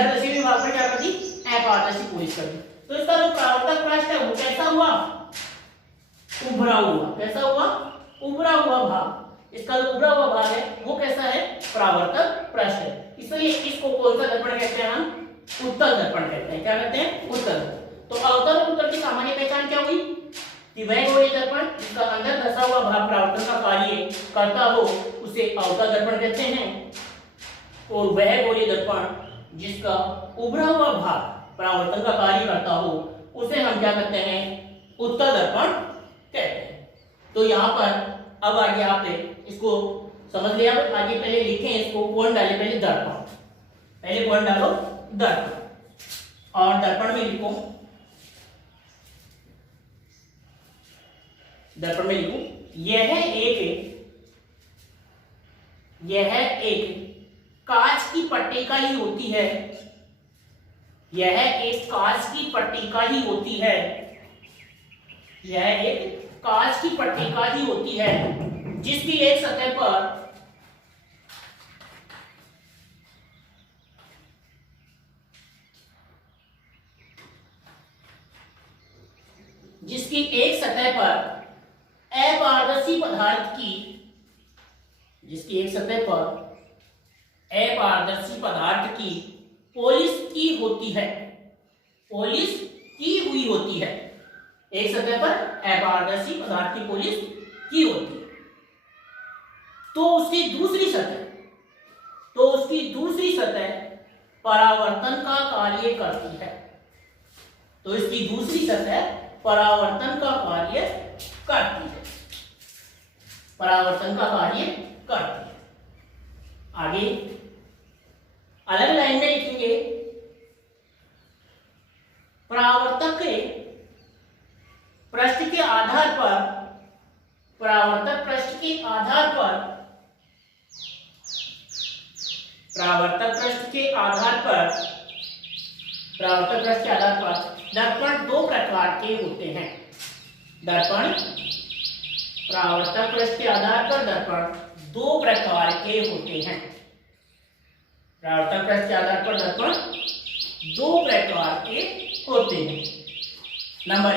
दर्शी विभाग पर क्या कर दी, अपारदर्शी पोलिश कर दी। तो इसका जो परावर्तक पृष्ठ है वो कैसा हुआ, उभरा हुआ। कैसा हुआ, उभरा हुआ भाग। इसका जो उभरा हुआ भाग है वो कैसा है, परावर्तक पृष्ठ है। इसलिए इसको कौन सा दर्पण कहते हैं, हम उत्तल दर्पण कहते हैं। क्या कहते हैं, उत्तल। तो अवतल और उत्तल की सामान्य पहचान क्या हुई कि वह गोलीय दर्पण जिसका अंदर धसा हुआ भाग परावर्तन का कार्य करता हो उसे अवतल दर्पण कहते हैं, और वह गोलीय दर्पण जिसका उभरा हुआ भाग परावर्तन का कार्य करता हो उसे हम क्या कहते हैं, उत्तल दर्पण कहते हैं। तो यहाँ पर अब आगे आपने इसको समझ लिया, आगे पहले लिखें इसको, पॉइंट डाले पहले दर्पण, पहले पॉइंट डालो दर्पण, और दर्पण में लिखो, दर्पण में लिखो यह एक कांच की पट्टिका ही होती है, यह एक कांच की पट्टिका ही होती है, यह एक कांच की पट्टिका ही होती है जिसकी एक सतह पर अपारदर्शी पदार्थ की, जिसकी एक सतह पर अपारदर्शी पदार्थ की पॉलिश की होती है, पॉलिश की हुई होती है। एक सतह पर अपारदर्शी पदार्थ की पॉलिश की होती है, तो उसकी दूसरी सतह परावर्तन का कार्य करती है, तो इसकी दूसरी सतह परावर्तन का कार्य करती है, परावर्तन का कार्य करती है। आगे अलग लाइन में लिखेंगे, परावर्तक के पृष्ठ के आधार पर, परावर्तक पृष्ठ के आधार पर, परावर्तक पृष्ठ के आधार पर, परावर्तक पृष्ठ के आधार पर दर्पण दो प्रकार के होते हैं। दर्पण, परावर्तक पृष्ठ के आधार पर दर्पण दो प्रकार के होते हैं। परावर्तक पृष्ठ के आधार पर दर्पण दो प्रकार के होते हैं। नंबर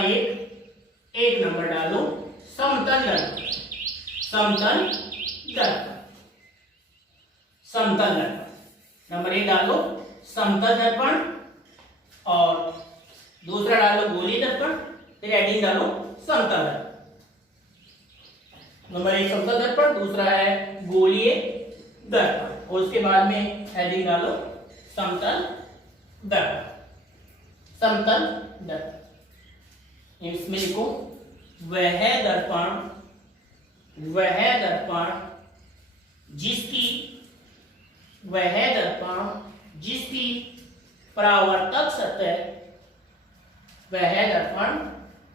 एक नंबर डालो समतल दर्पण, समतल दर्पण, समतल दर्पण। नंबर 1 डालो समतल दर्पण, और दूसरा डालो गोलीय दर्पण, फिर हेडिंग डालो समतल दर्पण। नंबर 1 समतल दर्पण, दूसरा है गोलीय दर्पण, और उसके बाद में हेडिंग डालो समतल दर्पण, समतल दर्पण। इसमें लिखो वह दर्पण जिसकी परावर्तक सतह, वह दर्पण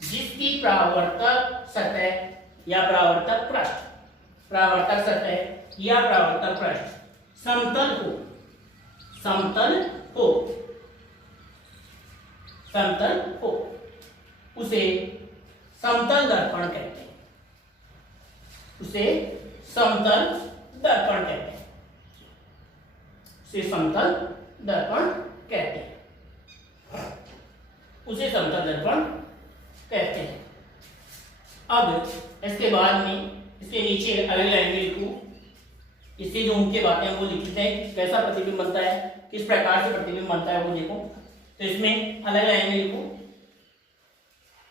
जिसकी परावर्तक सतह या परावर्तक पृष्ठ, परावर्तक सतह या परावर्तक पृष्ठ समतल हो, समतल हो, समतल हो, उसे समतल दर्पण कहते हैं, उसे समतल दर्पण कहते हैं, उसे समतल दर्पण कहते हैं, उसे समतल दर्पण कहते हैं। अब इसके बाद में इसके नीचे अलग लाइन में लिखूं, इससे जो मुख्य बातें वो लिखी हैं, कैसा प्रतिबिंब बनता है, किस प्रकार से प्रतिबिंब बनता है वो देखो। तो इसमें अलग लाइन में लिखूं,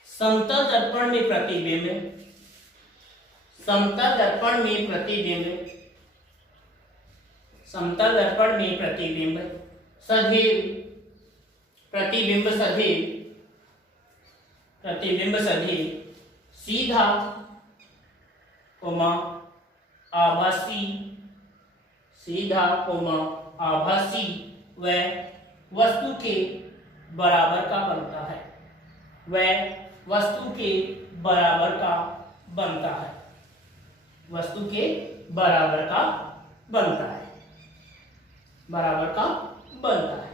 समतल दर्पण में प्रतिबिंब, समतल दर्पण में प्रतिबिंब, समतल दर्पण में प्रतिबिंब सदैव, प्रतिबिंब सदैव, प्रतिबिंब सदैव सीधा कोमा आभासी, सीधा कोमा आभासी व वस्तु के बराबर का बनता है, वह वस्तु के बराबर का बनता है, वस्तु के बराबर का बनता है, बराबर का बनता है।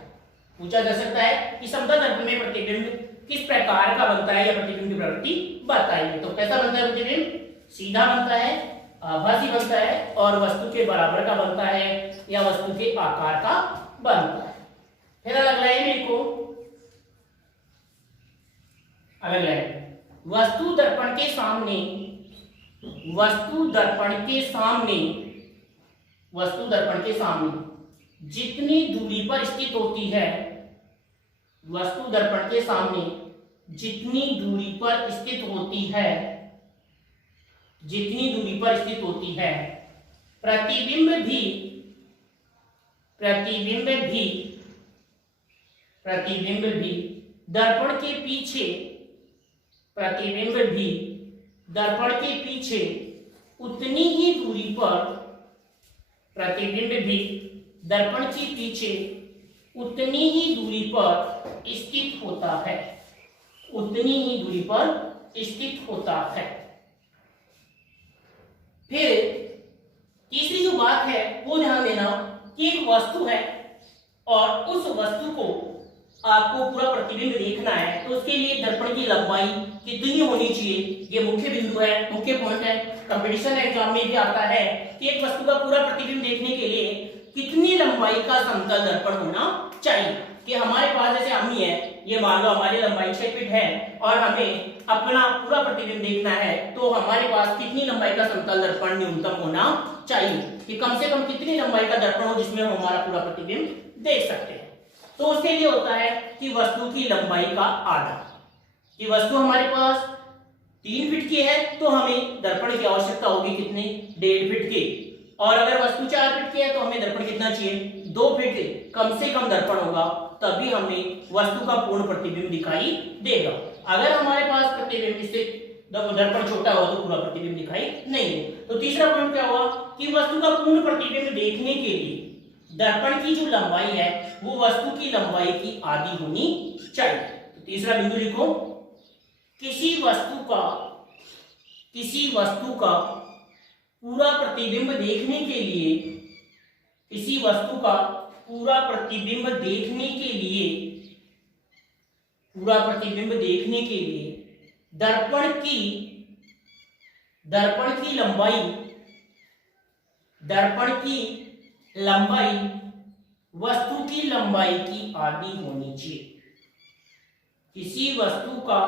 पूछा जा सकता है कि समतल दर्पण में प्रतिबिंब किस प्रकार का बनता है या प्रतिबिंब की प्रवृत्ति बताइए। तो कैसा बनता है प्रतिबिंब, सीधा बनता है, आभासी बनता है, और वस्तु के बराबर का बनता है या वस्तु के आकार का बनता है। फिर अलग लाइन में लिखो, अलग लाइन, वस्तु दर्पण के सामने, वस्तु दर्पण के सामने, वस्तु दर्पण के सामने जितनी दूरी पर स्थित होती है, वस्तु दर्पण के सामने जितनी दूरी पर स्थित होती है, जितनी दूरी पर स्थित होती है, प्रतिबिंब भी, प्रतिबिंब भी, प्रतिबिंब भी दर्पण के पीछे, प्रतिबिंब भी दर्पण के पीछे उतनी ही दूरी पर, प्रतिबिंब भी दर्पण के पीछे उतनी ही दूरी पर स्थित होता है, उतनी ही दूरी पर स्थित होता है। फिर तीसरी जो बात है वो ध्यान देना कि एक वस्तु है और उस वस्तु को आपको पूरा प्रतिबिंब देखना है, तो उसके लिए दर्पण की लंबाई कितनी होनी चाहिए, ये मुख्य बिंदु है, मुख्य पॉइंट है। कंपटीशन एग्जाम में भी आता है कि एक वस्तु का पूरा प्रतिबिंब देखने के लिए कितनी लंबाई का समतल दर्पण होना चाहिए। कि हमारे पास जैसे अम्मी है, ये मान लो हमारी लंबाई 6 फीट है और हमें अपना पूरा प्रतिबिंब देखना है, तो हमारे पास कितनी लंबाई का समतल दर्पण न्यूनतम होना चाहिए, कि कम से कम कितनी लंबाई का दर्पण हो जिसमें हम हमारा पूरा प्रतिबिंब देख सकते हैं। तो उसके लिए होता है कि वस्तु की लंबाई का आधा, कि वस्तु हमारे पास 3 फीट की है तो हमें दर्पण की आवश्यकता होगी कितनी, 1.5 फीट की, और अगर वस्तु 4 फीट की है तो हमें दर्पण कितना चाहिए, 2 फीट के कम से कम दर्पण होगा, तभी हमें वस्तु का पूर्ण प्रतिबिंब दिखाई देगा। अगर हमारे पास प्रतिबिंब से दर्पण छोटा हो तो पूरा प्रतिबिंब दिखाई नहीं दे। तो तीसरा पॉइंट क्या हुआ कि वस्तु का पूर्ण प्रतिबिंब देखने के लिए दर्पण की जो लंबाई है वो वस्तु की लंबाई की आधी होनी चाहिए। तो तीसरा बिंदु लिखो, किसी वस्तु का पूरा प्रतिबिंब देखने के लिए, किसी वस्तु का पूरा प्रतिबिंब देखने के लिए, पूरा प्रतिबिंब देखने के लिए दर्पण की लंबाई, दर्पण की लंबाई वस्तु की लंबाई की आधी होनी चाहिए। किसी वस्तु का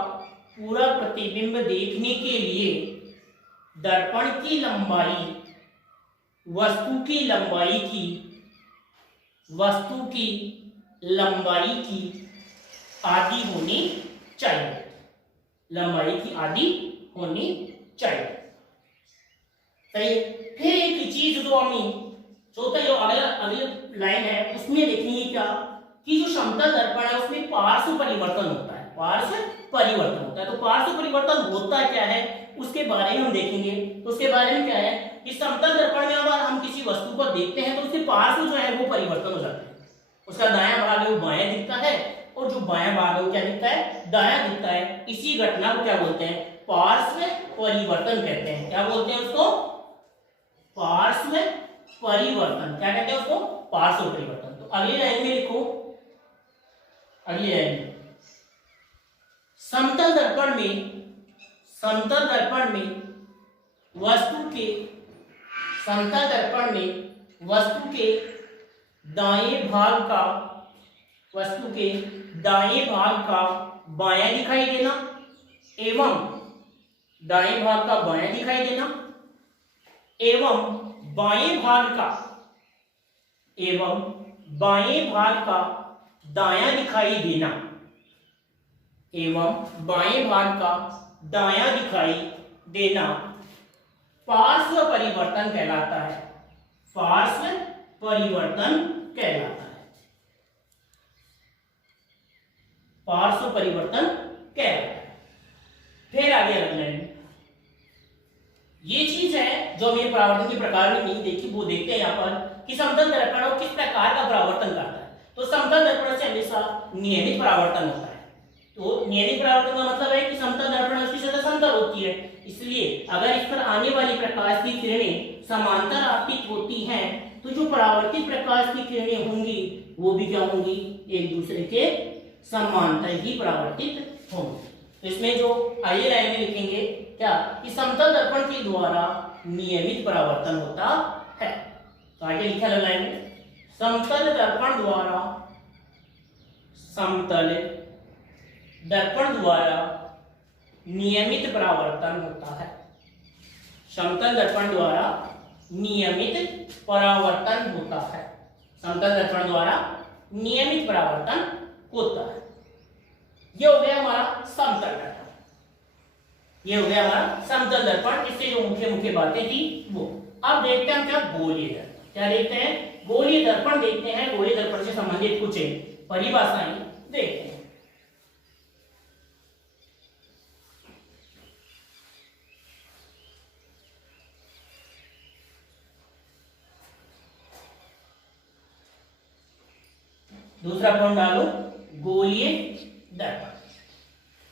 पूरा प्रतिबिंब देखने के लिए दर्पण की लंबाई वस्तु की लंबाई की, वस्तु की लंबाई की आधी होनी चाहिए, लंबाई की आधी होनी चाहिए। सही। फिर एक चीज जो हमें चौथा जो अगली लाइन है उसमें देखेंगे क्या कि जो समतल दर्पण है उसमें पार्श्व परिवर्तन होता है, पार्श्व परिवर्तन होता है। तो पार्श्व परिवर्तन होता क्या है उसके बारे में हम देखेंगे। तो उसके बारे में क्या है कि समतल दर्पण में अगर हम किसी वस्तु को देखते हैं तो उसके पार्श्व जो है वो परिवर्तन हो जाते हैं। उसका दायां भाग है वो बायां दिखता है और जो बायां भाग है वो क्या दिखता है, दायां दिखता है। इसी घटना को क्या बोलते हैं, पार्श्व परिवर्तन कहते हैं। क्या बोलते हैं उसको, पार्श्व परिवर्तन। क्या कहते हैं उसको, पार्श्व परिवर्तन। तो अगली लाइन में लिखो, अगली लाइन में समतल दर्पण में, समतल दर्पण में वस्तु के, समतल दर्पण में वस्तु के दाएं भाग का, वस्तु के दाएं भाग का बायां दिखाई देना एवं दाएं भाग का बायां दिखाई देना एवं बाएं भाग का, एवं बाएं भाग का दायां दिखाई देना, एवं बाएं भाग का दायां दिखाई देना पार्श्व परिवर्तन कहलाता है, पार्श्व परिवर्तन कहलाता है, पार्श्व परिवर्तन कहलाता है। फिर आगे अगले ये चीज है जो हमने परावर्तन के प्रकार में नहीं देखी, वो देखते हैं यहाँ पर कि समतल दर्पण किस प्रकार का परावर्तन करता है। तो समतल दर्पण से हमेशा नियमित परावर्तन होता है। तो नियमित परावर्तन का मतलब है कि समतल दर्पण उसकी सतह समतल होती है, इसलिए अगर इस पर आने वाली प्रकाश की किरणें समांतर आपतित होती हैं तो जो परावर्तित प्रकाश की किरणें होंगी वो भी क्या होंगी, एक दूसरे के समांतर ही परावर्तित होंगी। तो इसमें जो आगे लाइन में लिखेंगे क्या कि समतल दर्पण के द्वारा नियमित परावर्तन होता है। तो आगे लिखा लाइन में समतल दर्पण द्वारा समतल दर्पण द्वारा नियमित परावर्तन होता है। समतल दर्पण द्वारा नियमित परावर्तन होता है। समतल दर्पण द्वारा नियमित परावर्तन होता है। ये हो गया हमारा समतल दर्पण। ये हो गया हमारा समतल दर्पण। इससे जो मुख्य मुख्य बातें थी वो। अब देखते हैं हम क्या गोलीय दर्पण। क्या देखते हैं? गोलीय दर्पण देखते हैं। गोलीय दर्पण से संबंधित कुछ परिभाषाएं देखते हैं। दूसरा पॉइंट डालो, गोलीय दर्पण।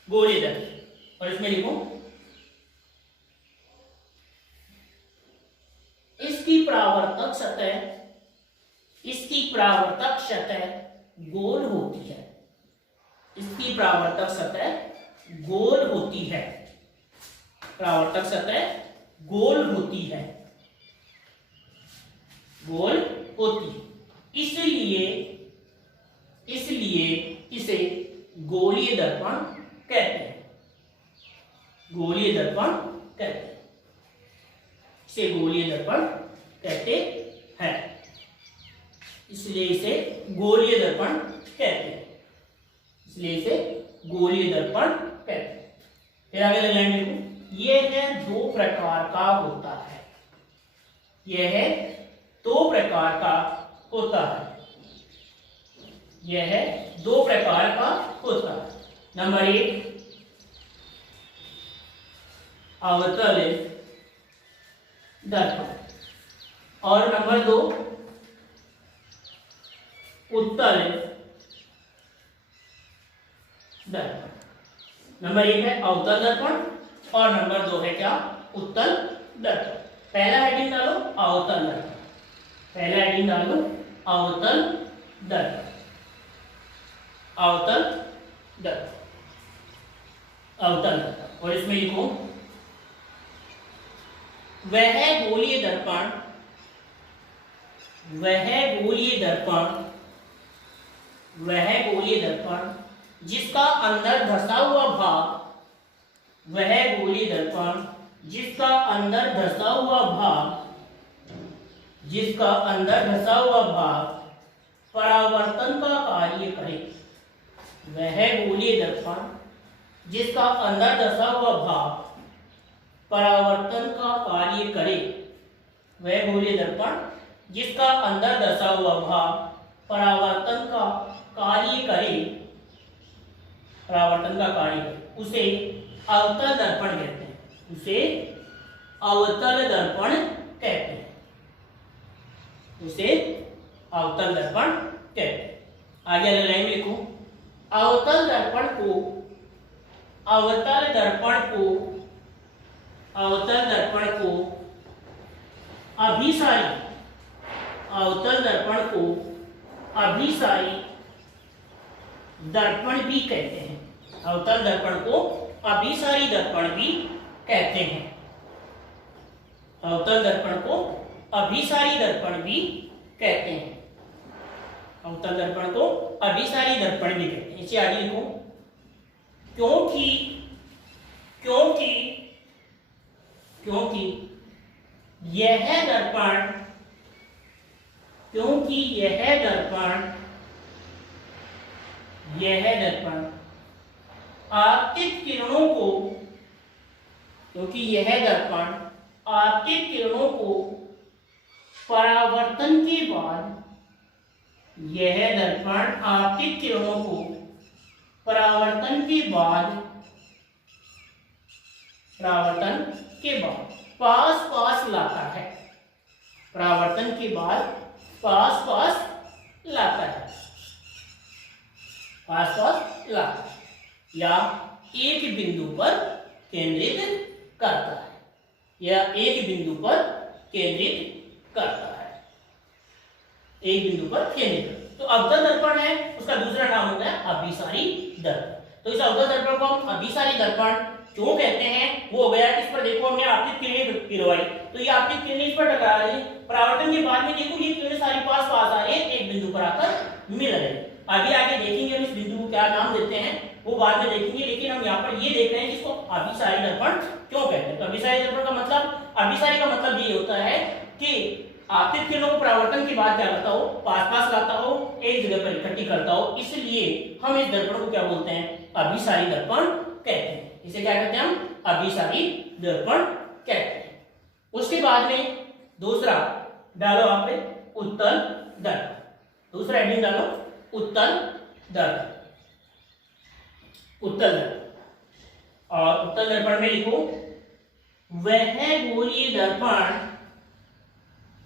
गोलीय दर्पण और इसमें लिखो इसकी परावर्तक सतह गोल होती है। इसकी परावर्तक सतह गोल होती है। परावर्तक सतह गोल होती है। गोल होती। इसलिए इसे गोलीय दर्पण कहते हैं। गोलीय दर्पण कहते हैं। इसे गोलीय दर्पण कहते हैं। इसलिए इसे गोलीय दर्पण कहते हैं। इसलिए इसे गोलीय दर्पण कहते हैं। फिर आगे लाइन लिखो, यह दो प्रकार का होता है। यह दो प्रकार का होता है। यह दो प्रकार का होता है। नंबर 1 अवतल दर्पण और नंबर 2 उत्तल दर्पण। नंबर 1 है अवतल दर्पण और नंबर 2 है क्या? उत्तल दर्पण। पहला हेडिंग डालो अवतल दर्पण। पहला हेडिंग डालो अवतल दर्पण। अवतल दर्पण। अवतल दर्पण और इसमें लिखो वह गोलीय दर्पण जिसका अंदर धंसा हुआ भाग वह गोलीय दर्पण जिसका अंदर धंसा हुआ भाग परावर्तन का कार्य करे। वह गोलीय दर्पण जिसका अंदर धंसा हुआ भाग परावर्तन का कार्य करे। वह गोलीय दर्पण जिसका अंदर धंसा हुआ भाग परावर्तन का कार्य करे। परावर्तन का कार्य उसे अवतल दर्पण कहते हैं। उसे अवतल दर्पण कहते हैं। उसे अवतल दर्पण कहते हैं। आगे वाली लाइन में लिखो अवतल दर्पण को अभिसारी दर्पण भी कहते हैं। अवतल दर्पण को अभिसारी दर्पण भी कहते हैं। अवतल दर्पण को अभिसारी दर्पण भी कहते हैं। अवतल दर्पण को अभिसारी दर्पण भी कहते हैं। इसे आगे लिखो क्योंकि यह दर्पण आपतित किरणों को परावर्तन के बाद पास लाता है। परावर्तन के बाद पास लाता है। या एक बिंदु पर केंद्रित करता है। तो अवतल दर्पण है, उसका दूसरा नाम होता है अभिसारी दर्पण। तो इस अवतल दर्पण को हम अभिसारी दर्पण क्यों कहते हैं वो हो गया। इस पर देखो हमने आपतित किरणें गिरवाई, तो ये आपतित किरणें इस पर टकरा रही है। परावर्तन के बाद में देखो ये किरणें सारी पास आ रही है, एक बिंदु पर आकर मिल रही है। आगे देखेंगे हम इस बिंदु बाद में देखेंगे, लेकिन हम यहाँ पर ये देख रहे हैं कि इसको अभिसारी दर्पण क्यों कहते हैं। तो अभिसारी दर्पण का मतलब, अभिसारी का मतलब ये होता है कि आपतित किरणों को परावर्तन के बाद क्या करता हो, पास लाता हो, एक जगह पर इकट्ठी करता हो, इसलिए हम इस दर्पण को क्या बोलते हैं, अभिसारी दर्पण कहते हैं। इसे क्या कहते हैं हम, अभिसारी दर्पण कहते हैं। उसके बाद में दूसरा डालो वहां पे उत्तल दर्पण, दूसरा हेडिंग डालो उत्तल दर्पण। उत्तल दर्पण, और उत्तल दर्पण में लिखो वह गोलीय दर्पण,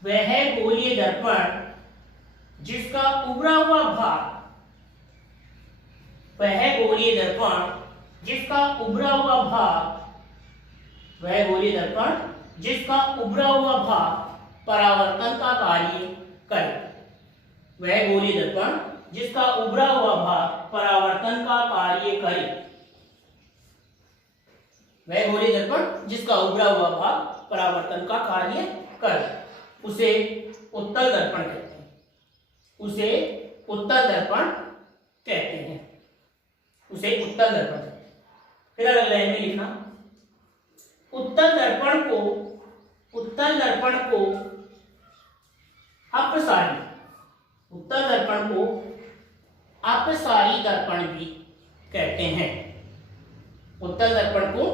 वह गोलीय दर्पण जिसका उभरा हुआ भाग, वह गोलीय दर्पण जिसका उभरा हुआ भाग, वह गोलीय दर्पण जिसका उभरा हुआ भाग परावर्तन का कार्य करे, वह गोलीय दर्पण जिसका उभरा हुआ भाग परावर्तन का कार्य करे, वह गोलीय दर्पण जिसका उभरा हुआ भाग परावर्तन का कार्य करे, उसे उत्तल दर्पण कहते हैं, उसे उत्तल दर्पण कहते हैं, उसे उत्तल दर्पण कहते हैं। फिर अगले लाइन में लिखना उत्तल दर्पण को, उत्तल दर्पण को अपसारी, उत्तल दर्पण को अपसारी दर्पण भी कहते हैं, उत्तल दर्पण को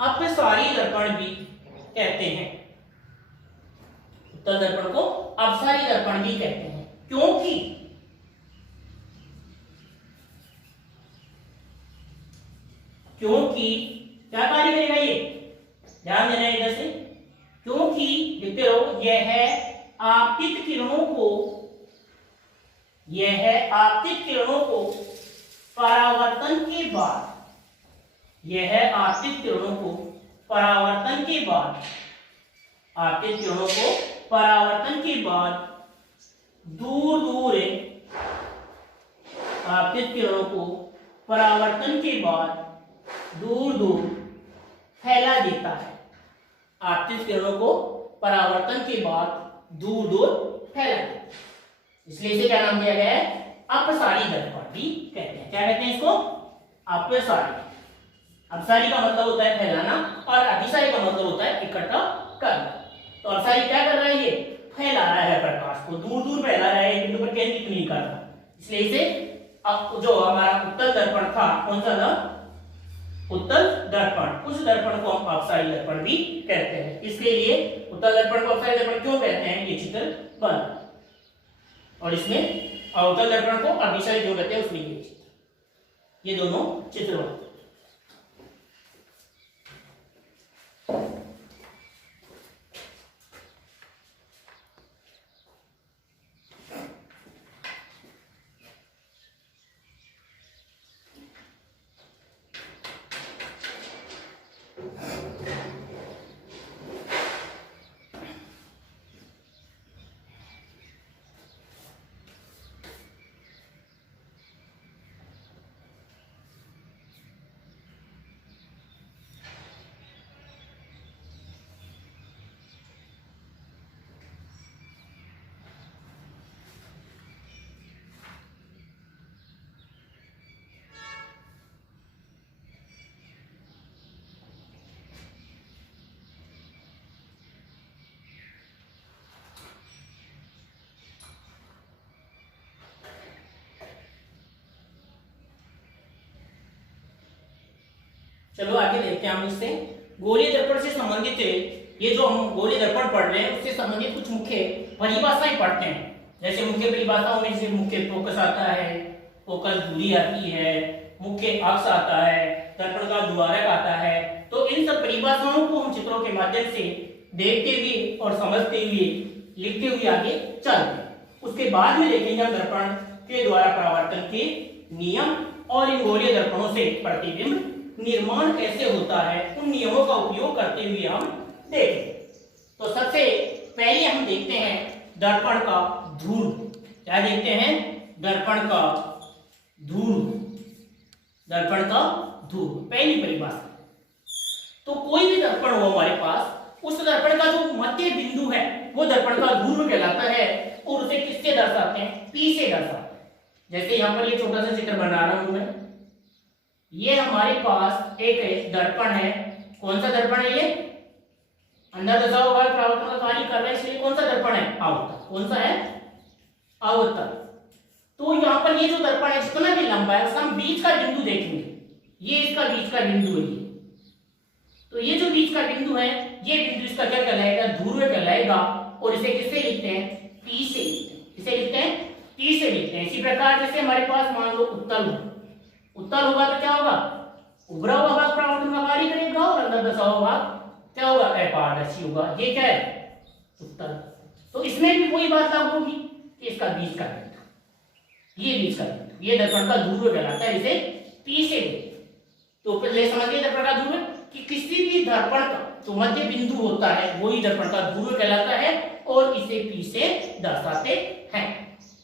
अपसारी दर्पण भी कहते हैं, उत्तल दर्पण को अपसारी दर्पण भी कहते हैं। क्योंकि क्या कार्य करेगा ये, ध्यान देना इधर से, क्योंकि लिखते रहो यह आपतित किरणों को, यह आपतित किरणों को परावर्तन के बाद, यह आपतित किरणों को परावर्तन के बाद, आपतित किरणों को परावर्तन के बाद दूर दूर, आपतित किरणों को परावर्तन के बाद दूर दूर फैला देता है, आपतित किरणों को परावर्तन के बाद दूर दूर फैला देता है, इसलिए इसे क्या नाम दिया गया है, अपसारी दर्पण भी कहते हैं। क्या कहते हैं इसको, अपसारी। अपसारी का मतलब होता है फैलाना और अभिसारी का मतलब होता है इकट्ठा करना। तो अपसारी क्या कर रहा है, ये फैला रहा है प्रकाश को, दूर दूर फैला रहा है, बिंदु पर केंद्रित नहीं कर रहा, इसलिए इसे जो हमारा उत्तल दर्पण था, कौन सा था, उत्तल दर्पण, उस दर्पण को हम अपसारी दर्पण भी कहते हैं। इसके लिए उत्तल दर्पण को अपसारी दर्पण क्यों कहते हैं, ये चित्र बना, और इसमें उत्तल दर्पण को अभिसारी जो कहते हैं उसमें ये चित्र, ये दोनों चित्र बनते हैं। चलो आगे देखते हैं हम इससे। गोलीय दर्पण से संबंधित ये जो हम गोलीय दर्पण पढ़ रहे हैं उससे संबंधित कुछ मुख्य परिभाषाएं पढ़ते हैं। जैसे मुख्य परिभाषाओं में से मुख्य फोकस आता है, फोकस दूरी आती है, मुख्य अक्ष आता है, दर्पण का द्वारक आता है। तो इन सब परिभाषाओं को हम चित्रों के माध्यम से देखते हुए और समझते हुए लिखते हुए आगे चलते हैं। उसके बाद में देखेंगे हम दर्पण के द्वारा परावर्तन के नियम और इन गोलीय दर्पणों से प्रतिबिंब निर्माण कैसे होता है, उन नियमों का उपयोग करते हुए हम देखेंगे। तो सबसे पहले हम देखते हैं दर्पण का ध्रुव। क्या देखते हैं, दर्पण का ध्रुव, दर्पण का ध्रुव पहली परिभाषा। तो कोई भी दर्पण हो हमारे पास, उस दर्पण का जो मध्य बिंदु है वो दर्पण का ध्रुव कहलाता है और उसे किससे दर्शाते हैं, P से दर्शाते हैं। जैसे यहाँ पर ये छोटा सा चित्र बना रहा हूं मैं, ये हमारे पास एक दर्पण है। कौन सा दर्पण है ये? अंदर दशा हुआ परावर्तन का कार्य कर रहा है, इसलिए कौन सा दर्पण है? अवतल। कौन सा है? अवतल। तो यहाँ पर ये जो दर्पण है जितना भी लंबा है उसका हम बीच का बिंदु देखेंगे। ये इसका बीच का बिंदु है। तो ये जो बीच का बिंदु है, ये बिंदु इसका क्या कहलाएगा? ध्रुव कहलाएगा। और इसे किससे लिखते हैं? P से लिखते हैं। इसे लिखते हैं P से लिखते हैं। इसी प्रकार जैसे हमारे पास मान लो उत्तल हो, उत्तल होगा तो क्या होगा? उभरा हुआ भाग परावर्तन का कार्य करेगा और अंदर दशा हुआ भाग क्या होगा? अपारदर्शी होगा। ये क्या है? उत्तल। तो इसमें भी वही बात लागू होगी कि इसका बीच का बिंदु, ये बीच का बिंदु, ये दर्पण का ध्रुव कहलाता है। इसे P से लिखते हैं। तो पहले समझिए दर्पण का ध्रुव कि किसी भी दर्पण का जो मध्य बिंदु होता है वही दर्पण का ध्रुव कहलाता है और इसे P से दर्शाते हैं।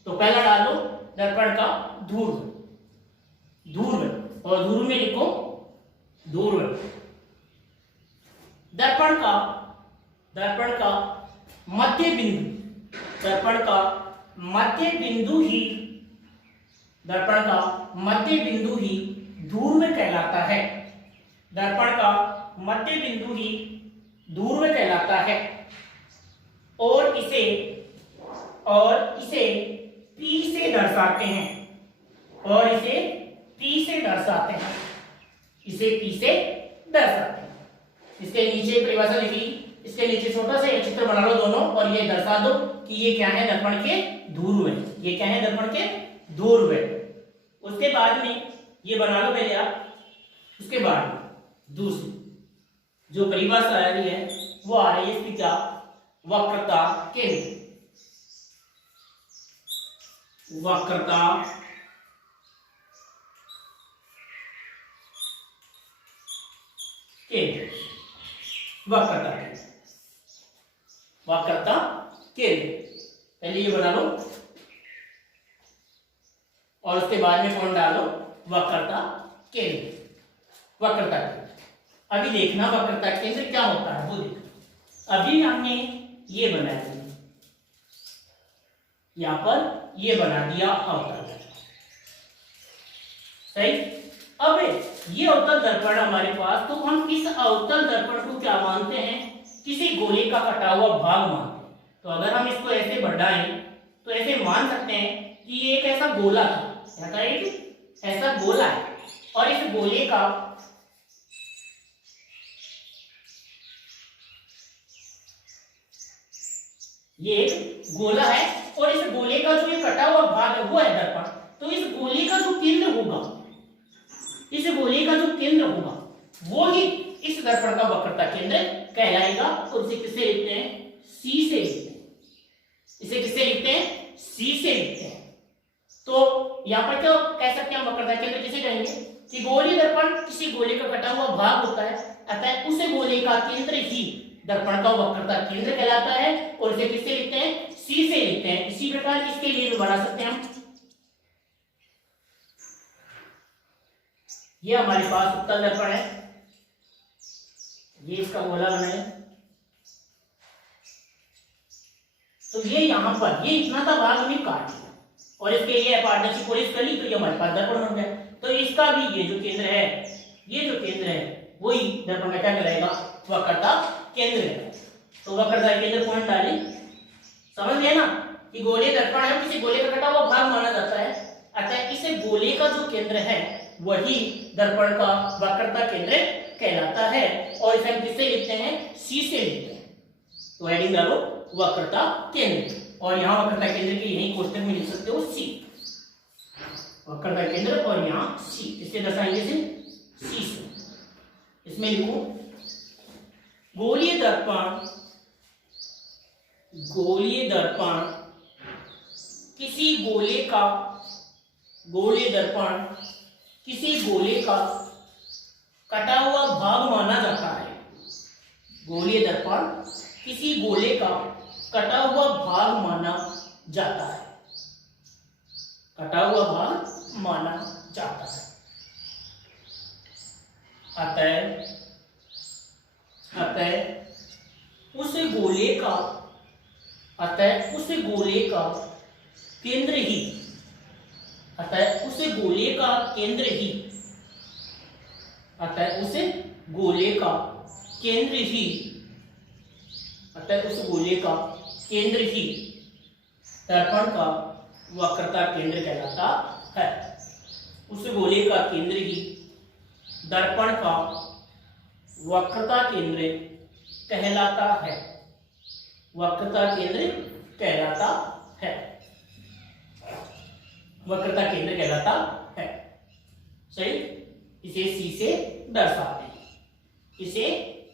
तो पहला डालो दर्पण का ध्रुव, ध्रुव, और ध्रुव में लिखो ध्रुव। दर्पण का मध्य बिंदु, दर्पण का मध्य बिंदु ही, दर्पण का मध्य बिंदु ही ध्रुव कहलाता है। दर्पण का मध्य बिंदु ही ध्रुव कहलाता है और इसे P से दर्शाते हैं, और इसे P से दर्शाते हैं, इसे P से दर्शाते हैं। इसके नीचे परिभाषा लिखी, इसके नीचे छोटा सा एक चित्र बना लो दोनों और ये दर्शा दो कि ये क्या है? दर्पण के ध्रुव है। ये क्या है? दर्पण के ध्रुव है। उसके बाद में ये बना लो पहले आप। उसके बाद दूसरी जो परिभाषा आ रही है वो आ रही है इसकी क्या? वक्रता केंद्र, वक्रता केंद्र, वक्रता केंद्र, वक्रता केंद्र। पहले ये बना लो और उसके बाद में कौन डालो? वक्रता केंद्र, वक्रता केंद्र। अभी देखना वक्रता केंद्र क्या होता है वो देखना। अभी हमने ये बना दिया, यहां पर ये बना दिया अवतल, सही। अब ये अवतल दर्पण हमारे पास, तो हम इस अवतल दर्पण को क्या मानते हैं? किसी गोले का कटा हुआ भाग मानते हैं। तो अगर हम इसको ऐसे बढ़ाएं तो ऐसे मान सकते हैं कि ये एक ऐसा गोला था, क्या था? एक ऐसा गोला है और इस गोले का ये एक गोला है और इस गोले का जो ये कटा हुआ भाग है वो है दर्पण। तो इस गोले का जो केंद्र होगा, इस गोले का जो केंद्र होगा वो ही इस दर्पण का वक्रता केंद्र कहलाएगा। और इसे किससे लिखते हैं? C से लिखते हैं। इसे किससे लिखते हैं? C से लिखते हैं। तो यहाँ पर क्या कह सकते हैं? हम वक्रता केंद्र किसे कहेंगे? कि गोलीय दर्पण किसी गोले का कटा हुआ भाग होता है, अतः उस गोले का केंद्र ही दर्पण का वक्रता केंद्र कहलाता है और इसे किससे लिखते हैं? C से लिखते हैं। इसी प्रकार इसके लिए भी बना सकते हैं हम। ये हमारे पास उत्तल दर्पण है, ये इसका गोला बना है। तो ये यहां पर ये इतना सा भाग हमने काट लिया और इसके लिए अपारदर्शी पॉलिश कर ली, तो ये हमारे पास दर्पण बन गया। तो इसका भी ये जो केंद्र है, ये जो केंद्र है वही दर्पण का क्या कहलाएगा? वक्रता केंद्र है। तो वक्रता केंद्र कौन डाले? समझ गए ना कि गोले दर्पण है, किसी गोले का कटा हुआ भाग माना जाता है, अतः इसे गोले का जो केंद्र है वही दर्पण का वक्रता केंद्र कहलाता है और इसे हम किससे लिखते हैं? C से लिखते हैं। तो हेडिंग डालो वक्रता केंद्र, और यहाँ वक्रता केंद्र के यही कोष्टक में लिख सकते हो C, वक्रता केंद्र, और यहाँ C इससे दर्शाएंगे से C से। इसमें लिखो गोलीय दर्पण, गोलीय दर्पण किसी गोले का, गोलीय दर्पण किसी गोले का कटा हुआ भाग माना जाता है। गोलीय दर्पण किसी गोले का कटा हुआ भाग माना जाता है, कटा हुआ भाग माना जाता है। अतः उस गोले का, अतः उस गोले का केंद्र ही, अतः उस गोले का केंद्र ही अतः उस गोले का केंद्र ही दर्पण का वक्रता केंद्र कहलाता है। उस गोले का केंद्र ही दर्पण का वक्रता केंद्र कहलाता है। वक्रता केंद्र कहलाता है। वक्रता केंद्र कहलाता है। सही। इसे सी से दर्शाते हैं। इसे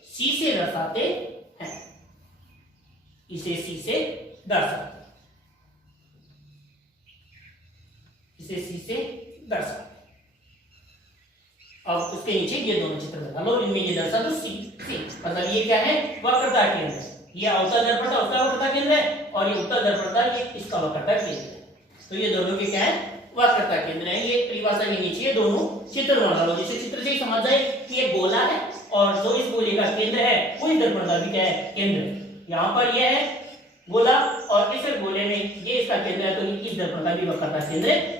सी से दर्शाते हैं। इसे सी से दर्शाते हैं। इसे सी से दर्शाते हैं। अब उसके नीचे ये दोनों चित्र बना लो। इनमें ये दर्शा दो सी सी, मतलब ये क्या है? वक्रता केंद्र। ये अवतल दर्पण का उसका वक्रता केंद्र है और ये उत्तल दर्पण का ये इसका वक्रता केंद्र है। तो ये दोनों के क्या है? वक्रता केंद्र है। ये परिभाषा के नीचे ये दोनों चित्र बना लो, जिससे चित्र से ही समझ जाए कि ये गोला है और जो इस गोले का केंद्र है वो इस दर्पण का भी क्या है? केंद्र है। यहाँ पर ये है गोला और इस गोले में ये इसका केंद्र है, तो इस दर्पण का भी वक्रता केंद्र है।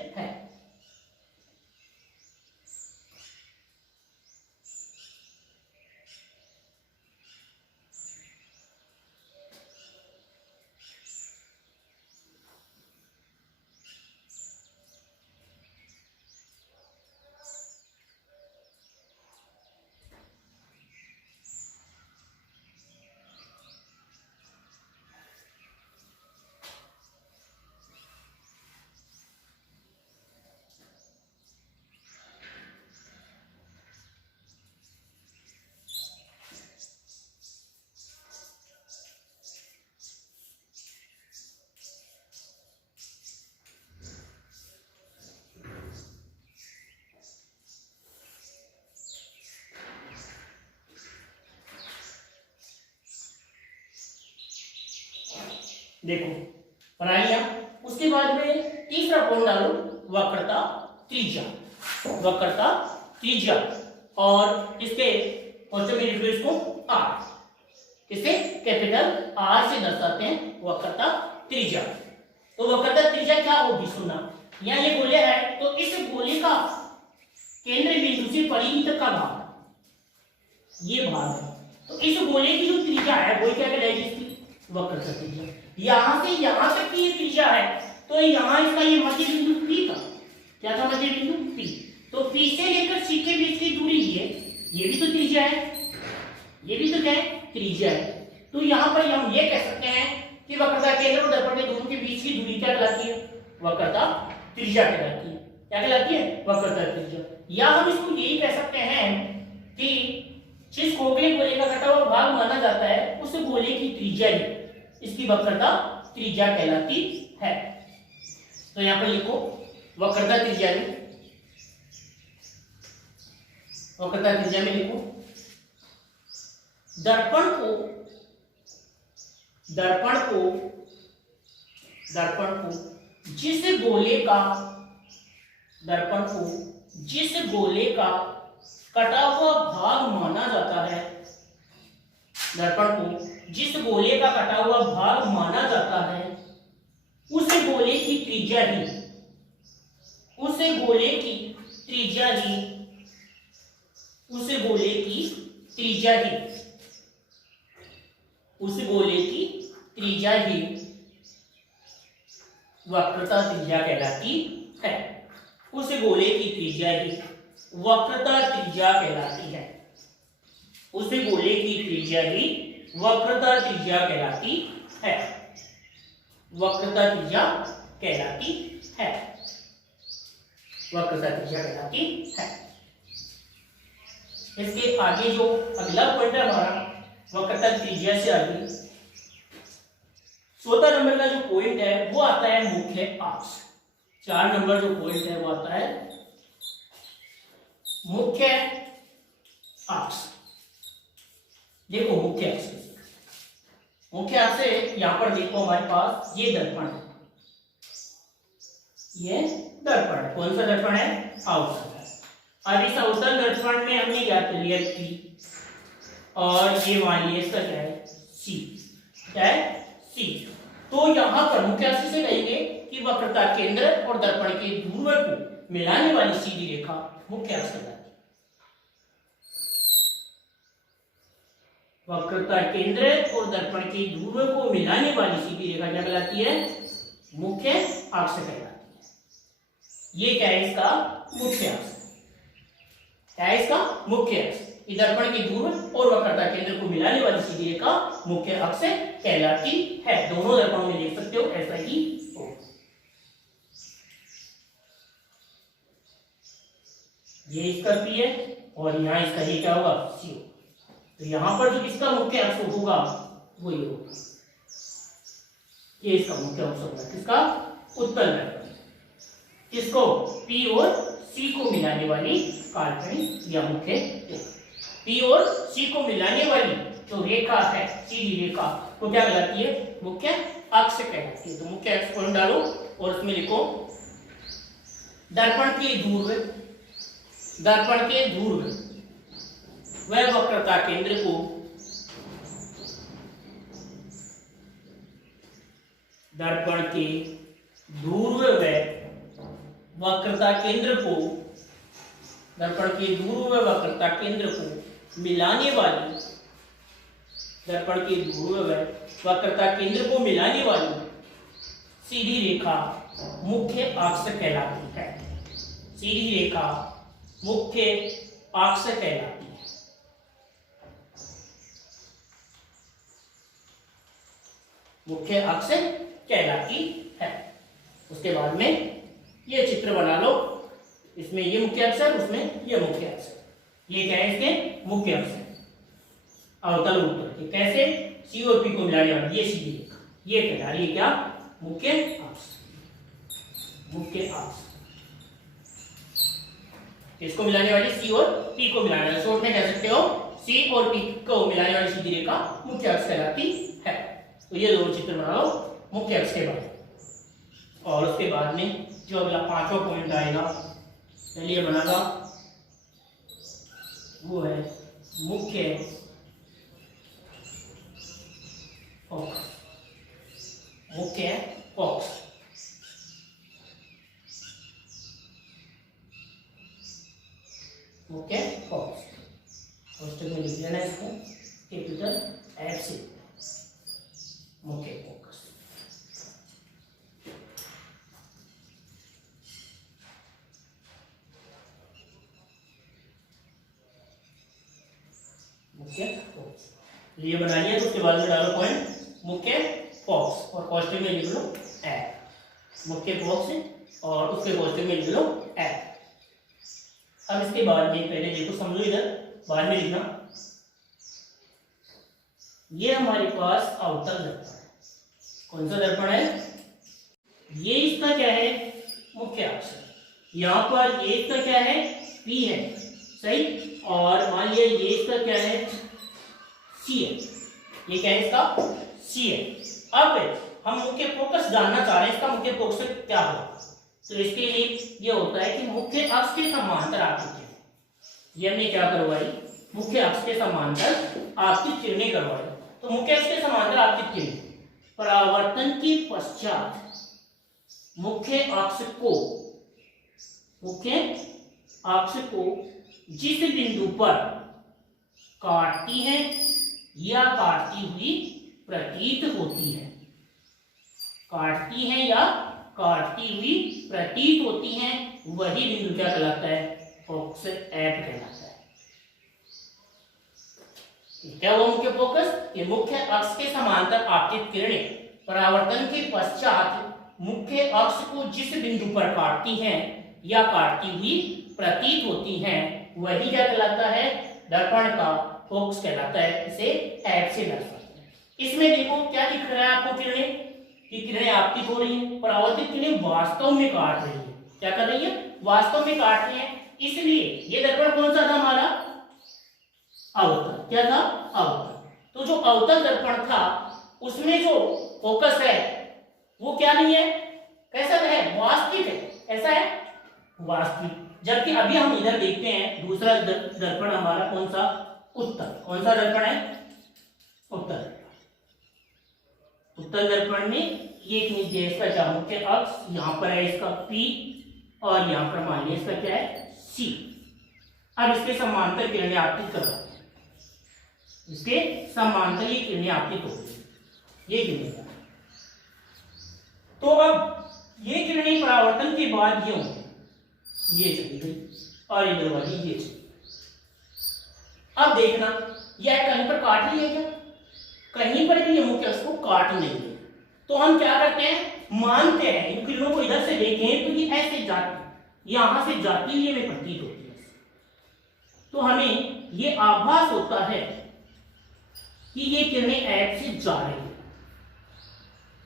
देखो बना लिया। उसके बाद में तीसरा पॉइंट डालो, वक्रता त्रिज्या। वक्रता त्रिज्या और इसके इसको आर, इसे कैपिटल आर से दर्शाते हैं वक्रता त्रिज्या। तो वक्रता त्रिज्या क्या होगी? सुनना, यहाँ ये गोले है तो इस गोले का केंद्र बिंदु से परिमित का भाग ये भाग है, तो इस गोले की जो त्रिज्या है वो क्या कहलाएगी? इसकी वक्रता त्रिज्या। यहां से यहां तक की ये त्रिज्या है, तो यहां इसका ये मध्य बिंदु P था। क्या था मध्य बिंदु? P। तो P से लेकर C के बीच की दूरी ये भी तो त्रिज्या है। ये भी तो क्या है? त्रिज्या है। तो यहाँ पर हम ये कह सकते हैं कि वक्रता केंद्र और दर्पण के दोनों के बीच की दूरी क्या कहलाती है? वक्रता त्रिज्या कहलाती है। क्या कहलाती है? वक्रता त्रिज्या। या हम इसको यही कह सकते हैं कि जिस खोखले गोले का कटा हुआ भाग माना जाता है उस गोले की त्रिज्या ही इसकी वक्रता त्रिज्या कहलाती है। तो यहां पर लिखो वक्रता त्रिज्या में, वक्रता त्रिज्या में लिखो दर्पण को जिस गोले का कटा हुआ भाग माना जाता है, दर्पण को जिस गोले का कटा हुआ भाग माना जाता है उस गोले की त्रिज्या ही वक्रता त्रिज्या कहलाती है। उस गोले की त्रिज्या ही वक्रता त्रिज्या कहलाती है। उस गोले की त्रिज्या ही वक्रता त्रिज्या कहलाती है। वक्रता त्रिज्या कहलाती है। वक्रता त्रिज्या कहलाती है। इसके आगे जो अगला पॉइंट है हमारा वक्रता त्रिज्या से आगे 14 नंबर का जो पॉइंट है वो आता है मुख्य अक्ष। 4 नंबर जो पॉइंट है वो आता है मुख्य अक्ष। देखो मुख्य अक्ष, मुख्य अक्ष से यहां पर देखो हमारे पास ये दर्पण है, ये दर्पण है। कौन सा दर्पण है? अवतल। अब इस अवतल दर्पण में हमने क्या कर लिया? P और ये मान लिया इसका क्या है? C। क्या है? C। तो यहां पर मुख्य अक्ष से कहेंगे कि वक्रता केंद्र और दर्पण के ध्रुव को मिलाने वाली सीधी रेखा मुख्य अक्ष कहलाती है। वक्रता केंद्र और दर्पण के ध्रुव को मिलाने वाली सीधी रेखा क्या कहलाती है? मुख्य अक्ष कहलाती है। ये क्या है? इसका मुख्य अक्ष। क्या है इसका? मुख्य अक्ष। दर्पण के ध्रुव और वक्रता केंद्र को मिलाने वाली सीधी रेखा मुख्य अक्ष कहलाती है। दोनों दर्पणों में देख सकते हो ऐसा ही हो। ये इसका P है और यहाँ इसका ये क्या होगा? C होगा। तो यहाँ पर जो इसका मुख्य अक्ष होगा वो ये होगा, ये इसका मुख्य अक्ष होगा। किसका? उत्तल दर्पण। इसको P और C को मिलाने वाली काल्पनिक या मुख्य रेखा। P और C को मिलाने वाली जो रेखा है, सीधी रेखा, वो क्या कहलाती है? मुख्य अक्ष कहलाती है। तो मुख्य अक्ष को डालो और उसमें लिखो दर्पण के ध्रुव, दर्पण के ध्रुव व वक्रता केंद्र को दर्पण के ध्रुव व वक्रता केंद्र को दर्पण के ध्रुव व वक्रता केंद्र को मिलाने वाली दर्पण के ध्रुव व वक्रता केंद्र को मिलाने वाली सीधी रेखा मुख्य अक्ष कहलाती है। सीधी रेखा मुख्य अक्ष कहलाती है। मुख्य अक्ष कहलाती है। उसके बाद में ये चित्र बना लो, इसमें ये मुख्य अक्ष है, उसमें ये मुख्य अक्ष है। ये क्या है? इसके मुख्य अक्ष है। अवतल उत्तल कैसे? C और P को मिलाने वाली ये सीधी रेखा, ये कहला रही है क्या? मुख्य अक्ष। मुख्य अक्ष इसको मिलाने वाली C और P को मिलाने वाली, शॉर्ट में कह सकते हो C और P को मिलाने वाली सीधी रेखा मुख्य अक्ष कहलाती है। तो ये दोनों चित्र बना लो मुख्य अक्ष के बाद। और उसके बाद में जो अगला पांचवा पॉइंट आएगा, चलिए बनाना, वो है मुख्य फोकस। मुख्य फोकस मुख्य फोकस पोस्टर में लिख लेना इसको कैपिटल F से, मुख्य फोकस। मुख्य फोकस ये बना लिया। तो उसके बाद में डालो पॉइंट मुख्य फोकस और कोष्टक में लिख लो F, मुख्य फोकस, और उसके कोष्टक में लिख लो F। अब इसके बाद में पहले देखो, समझो इधर, बाद में लिखना। ये हमारे पास अवतल दर्पण है। कौन सा दर्पण है? ये इसका क्या है? मुख्य अक्ष। यहाँ पर ये इसका क्या है? P है, सही। और मान लिया ये इसका क्या है? C है। ये क्या है? इसका C है। अब हम मुख्य फोकस जानना चाह रहे हैं, इसका मुख्य फोकस क्या होगा? तो इसके लिए ये होता है कि मुख्य अक्ष के समांतर आपकी किरणें, ये हमने क्या करवाई? मुख्य अक्ष के समांतर आपकी किरणें करवाई। तो मुख्य अक्ष के समांतर आपकी किरणें परावर्तन के पश्चात मुख्य अक्ष को जिस बिंदु पर काटती है या काटती हुई प्रतीत होती है, काटती है या काटती हुई प्रतीत होती हैं, वही बिंदु क्या कहलाता है? फोकस F कहलाता है। क्या हुआ मुख्य फोकस? ये मुख्य अक्ष के समांतर आपतित किरणें परावर्तन के पश्चात मुख्य अक्ष को जिस बिंदु पर काटती हैं या काटती हुई प्रतीत होती हैं, वही क्या कहलाता है? दर्पण का फोकस कहलाता है। इसे F से दर्शाते हैं। इसमें देखो क्या दिख रहा है आपको? किरणें कि किरणें आपतित हो रही हैं, परावर्तित किरणें वास्तव में काट रही है। क्या कर रही है? वास्तव में काट रही है। इसलिए ये दर्पण कौन सा था हमारा? अवतल। क्या था? अवतल। तो जो अवतल दर्पण था उसमें जो फोकस है वो क्या नहीं है? कैसा है? वास्तविक है। ऐसा है वास्तविक। जबकि अभी हम इधर देखते हैं दूसरा दर्पण हमारा कौन सा? उत्तल। कौन सा दर्पण है? उत्तल। उत्तल दर्पण में एक निर्देश का क्या? मुख्य अक्ष यहाँ पर है इसका P और यहाँ पर मान लिया इसका क्या है? C। अब इसके समांतर किरणें आपतित करवाते हैं। इसके समांतर ये किरणें आपतित होती है, ये किरणें। तो अब ये किरणें परावर्तन के बाद ये होंगे, ये चली गई और इधर वाली ये चली। अब देखना यह कहीं पर काट रही है क्या? कहीं पर भी ये मुख्य अक्ष को काट नहीं है। तो हम क्या करते हैं, मानते हैं इन किरणों को इधर से देखें तो ये ऐसे जाती, यहां से जाती हुई हमें प्रतीत होती है। तो हमें ये आभास होता है कि ये किरणें ऐप से जा रही है।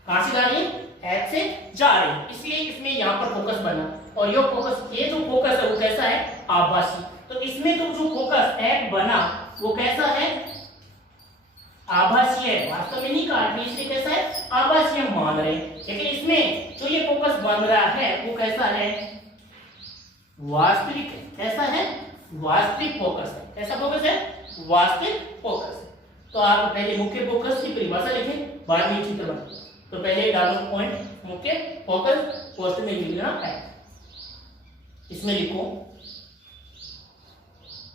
कहां से जा रही है? ऐप से जा रही है, इसलिए इसमें यहां पर फोकस बना। और ये फोकस, ये जो फोकस है वो कैसा है? आभासी। तो इसमें तो जो फोकस ऐप बना वो कैसा है? आभासी है, वास्तव में नहीं काट रही, इसलिए कैसा है? आभासी हम मान रहे हैं। लेकिन इसमें जो ये फोकस बन रहा है वो कैसा है? वास्तविक है। कैसा है? वास्तविक फोकस है। कैसा फोकस है? वास्तविक फोकस है। तो आप पहले मुख्य फोकस की परिभाषा लिखें, बाद में चित्र बनाएं। तो पहले डालो पॉइंट मुख्य फोकस, पोस्ट में लिखना है। इसमें लिखो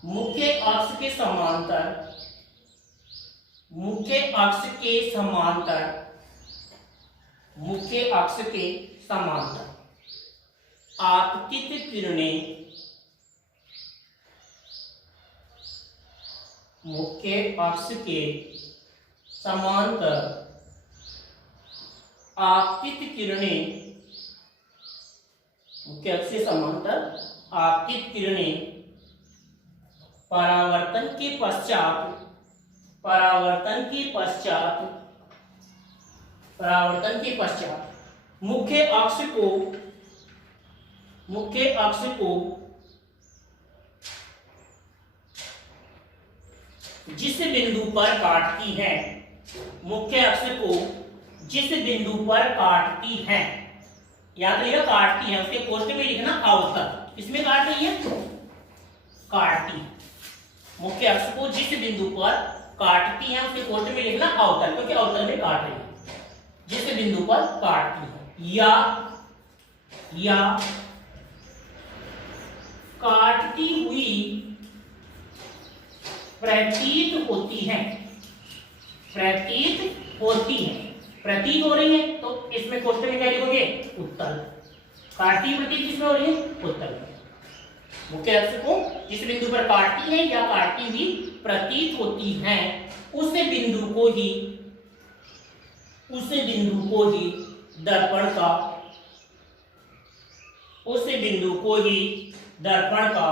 मुख्य अक्ष के समांतर, मुख्य अक्ष के समांतर, मुख्य अक्ष के समांतर आपतित किरणें, मुख्य अक्ष के समांतर आपतित किरणें, मुख्य अक्ष से समांतर आपतित किरणें परावर्तन के पश्चात, परावर्तन के पश्चात, परावर्तन के पश्चात मुख्य अक्ष को, मुख्य अक्ष को जिस बिंदु पर काटती है, मुख्य अक्ष को जिस बिंदु पर काटती है, याद रखिएगा काटती है, उसके पोस्ट में लिखना अवतल। इसमें काट रही है, काटती है। मुख्य अक्ष को जिस बिंदु पर काटती है उसके पोस्ट में लिखना अवतल, क्योंकि अवतल में काट रही है। जिस बिंदु पर काटती है या काटती हुई प्रतीत होती है, प्रतीत होती है, प्रतीत हो रही है, तो इसमें क्वेश्चन में क्या लिखोगे? उत्तल। काटती प्रतीत किसमें हो रही है? उत्तल। मुख्य अक्ष को जिस बिंदु पर काटती है या काटती हुई प्रतीत होती है, उस बिंदु को ही, उस बिंदु को ही दर्पण का, उस बिंदु को ही दर्पण का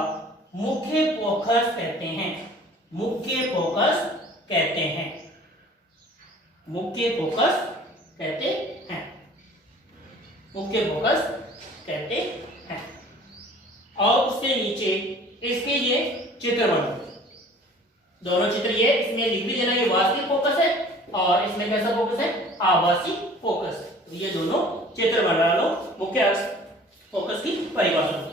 मुख्य फोकस कहते हैं, मुख्य फोकस कहते हैं, मुख्य फोकस कहते हैं, मुख्य फोकस कहते हैं। और उसके नीचे इसके ये चित्र बनो, दोनों चित्र ये इसमें लिख भी देना, ये वास्तविक फोकस है और इसमें कैसा फोकस है? आभासी फोकस। तो ये दोनों चित्र बना लो मुख्य अक्ष फोकस की परिभाषा।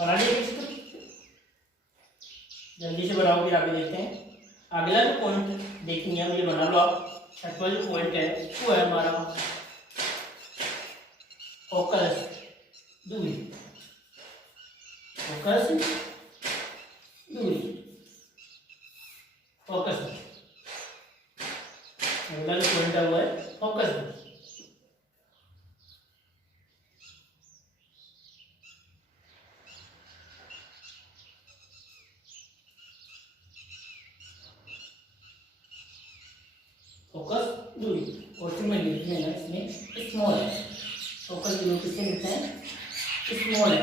बना लिया इसको, जल्दी से बनाओ फिर आगे देखते हैं। अगला जो पॉइंट देखेंगे हम, ये बना लो आप। छठवां जो पॉइंट है वो है हमारा फोकस दूरी। फोकस दूरी, फोकस अगला जो पॉइंट है वो है फोकस दूरी। फोकस दूरी क्वेश्चन में लिखते हैं ना, इसमें स्मॉल है। फोकस दूरी किससे लिखते हैं? स्मॉल है।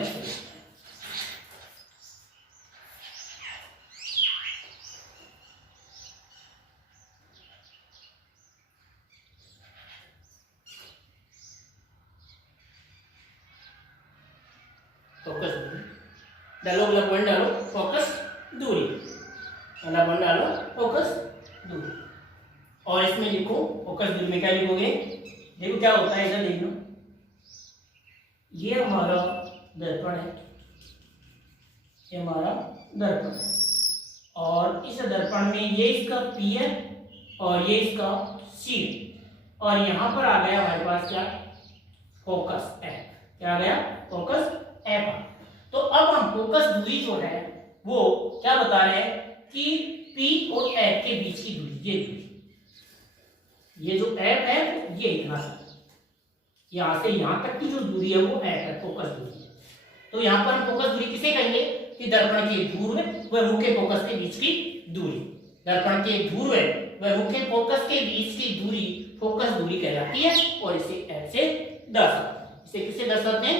फोकस दूरी डालो, अगला पॉइंट डालो फोकस दूरी, अगला पॉइंट डालो फोकस दूरी। और इसमें लिखो फोकस दूरी में क्या लिखोगे? देखो क्या होता है, इधर देख लो, ये हमारा दर्पण है, ये हमारा दर्पण है, और इस दर्पण में ये इसका P है और ये इसका C, और यहाँ पर आ गया हमारे पास क्या? Focus F। क्या आ गया? Focus F। तो अब हम फोकस दूरी जो है वो क्या बता रहे हैं कि P और F के बीच की दूरी, ये दूरी, ये जो F है ये इतना सा, यहाँ से यहाँ तक की जो दूरी है वो F है, फोकस दूरी है। तो यहाँ पर हम फोकस दूरी किसे कहेंगे? कि दर्पण के ध्रुव व मुख्य फोकस के बीच की दूरी। दर्पण के ध्रुव व मुख्य फोकस के बीच की दूरी फोकस दूरी कहलाती है, और इसे F से दर्शाते हैं। इसे किससे दर्शाते हैं?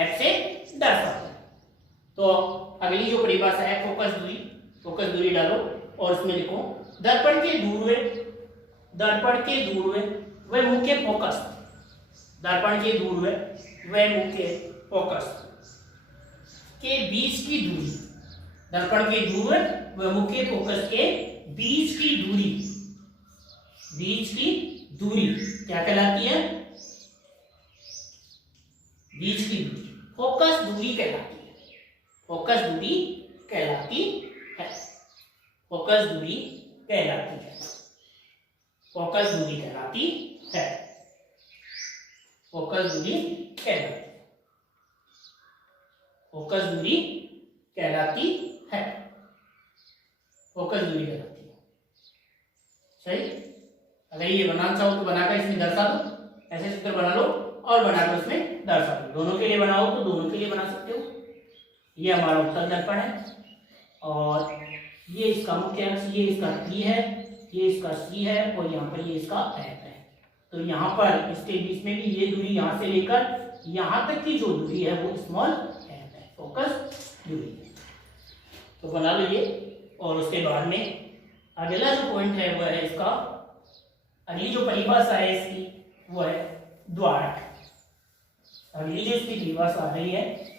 F से दर्शाते हैं। तो अगली जो परिभाषा है फोकस दूरी, फोकस दूरी डालो और उसमें लिखो दर्पण के ध्रुव व मुख्य फोकस, दर्पण के ध्रुव व मुख्य फोकस के बीच की दूरी, दर्पण के ध्रुव व मुख्य फोकस के बीच की दूरी, बीच की दूरी क्या कहलाती है? बीच की दूरी फोकस दूरी कहलाती है, फोकस दूरी कहलाती है, फोकस दूरी कहलाती है, फोकस दूरी कहलाती है, फोकस दूरी कहलाती है, फोकस दूरी कहलाती है, फोकस दूरी कहलाती है। सही? अगर ये बनाना चाहो तो बनाकर इसमें दर्शा दो, ऐसे चित्र बना लो और बनाकर इसमें दर्शा दो। दोनों के लिए बनाओ तो दोनों के लिए बना सकते हो। ये हमारा उत्तल दर्पण है, और ये इसका मुख्य अक्ष, ये इसका P है, ये इसका C है, और यहाँ पर ये इसका F है। तो यहाँ पर इसके बीच में भी ये दूरी यहाँ से लेकर यहाँ तक की जो दूरी है वो स्मॉल f है, फोकस दूरी। तो बना लो ये। और उसके बाद में अगला जो पॉइंट है वो है इसका, अगली जो परिभाषा है इसकी वो है द्वारक। अगली जो इसकी परिभाषा आ रही है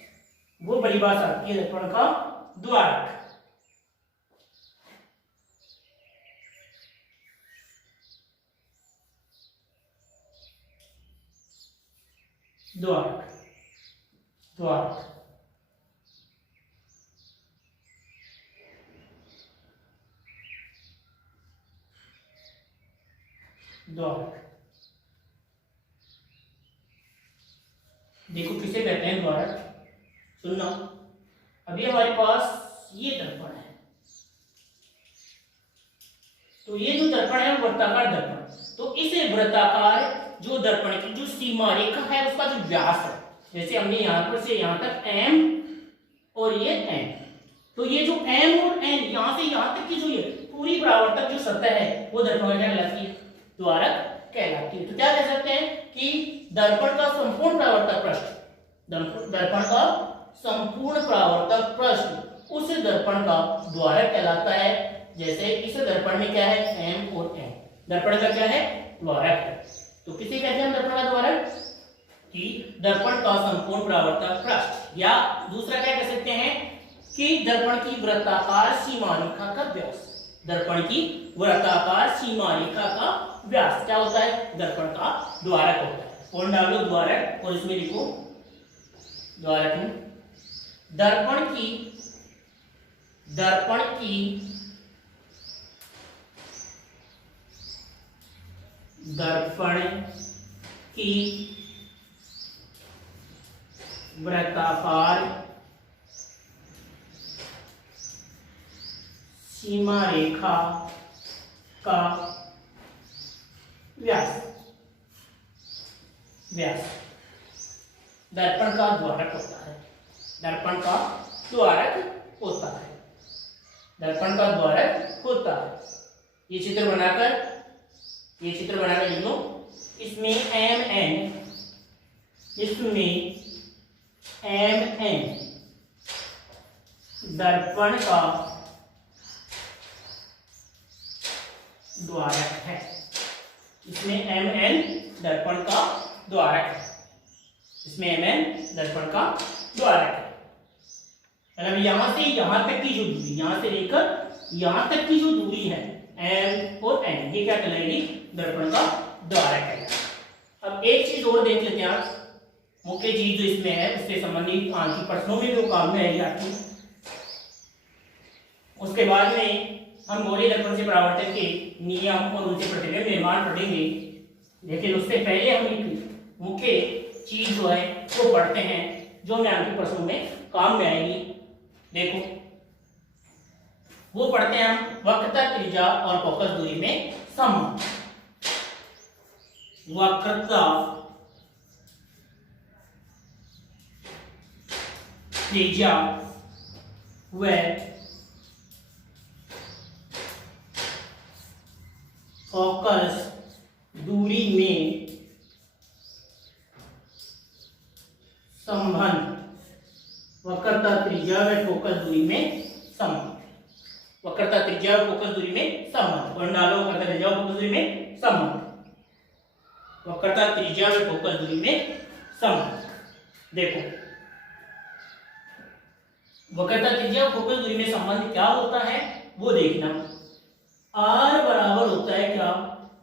वो परिभाषा आती है दर्पण का द्वारक। द्वारक, द्वारक, द्वारक। देखो किसे कहते हैं द्वारक, सुनना। अभी हमारे पास ये दर्पण है, तो ये जो दर्पण है वो वृत्ताकार दर्पण। तो इस वृत्ताकार जो दर्पण की जो सीमा रेखा है उसका जो व्यास है, जैसे हमने यहां पर से यहां तक m और ये n, तो ये जो m और n यहां से यहां तक की जो ये पूरी परावर्तक जो सतह है वो दर्पण क्या कहलाती है? द्वारक कहलाती है। तो क्या कह सकते हैं कि दर्पण का संपूर्ण परावर्तक पृष्ठ, दर्पण का संपूर्ण परावर्तक पृष्ठ उस दर्पण का द्वारक कहलाता है। जैसे इस दर्पण में क्या है? m और n, दर्पण का क्या है? द्वारक है। तो किसे कहते हैं दर्पण का द्वारक? कि दर्पण का संपूर्ण परावर्तक पृष्ठ, या दूसरा क्या कह सकते हैं कि दर्पण की वृत्ताकार सीमा रेखा का व्यास, दर्पण की वृत्ताकार सीमा रेखा का व्यास क्या होता है? दर्पण का द्वारक होता है। कौन डालो द्वारक और इसमें लिखो द्वारक में दर्पण की वृत्ताकार सीमा रेखा का व्यास दर्पण का द्वारक होता है। दर्पण का द्वारक होता है। ये चित्र बनाकर लिख लो। इसमें MN दर्पण का द्वारक है। इसमें MN दर्पण का द्वारक है। मतलब यहां से यहां तक की जो दूरी, यहां से लेकर यहां तक की जो दूरी है M और N, ये क्या कहलाएगी? दर्पण का द्वारक है। अब एक चीज और देख लेते हैं आप, मुख्य चीज जो इसमें है उससे संबंधित आंशिक प्रश्नों में जो काम में आएगी आपकी। उसके बाद में हम गोलीय दर्पण से परावर्तन के नियम और उनसे प्रतिबिंब निर्माण पढ़ेंगे, लेकिन उससे पहले हम एक मुख्य चीज जो है वो पढ़ते हैं जो हमें आंशिक प्रश्नों में काम में आएगी। देखो, वो पढ़ते हैं हम वक्रता त्रिज्या और फोकस दूरी में संबंध। वक्रता त्रिज्या व फोकस दूरी में संबंध। वक्रता त्रिज्या व फोकस दूरी में संबंध। वक्रता त्रिज्या और फोकस दूरी में संबंध। वर्ण डालो, वक्रता त्रिज्या और फोकस दूरी में संबंध। वक्रता त्रिज्या और फोकस दूरी में संबंध। देखो, वक्रता त्रिज्या और फोकस दूरी में संबंध क्या होता है वो देखना। R बराबर होता है क्या?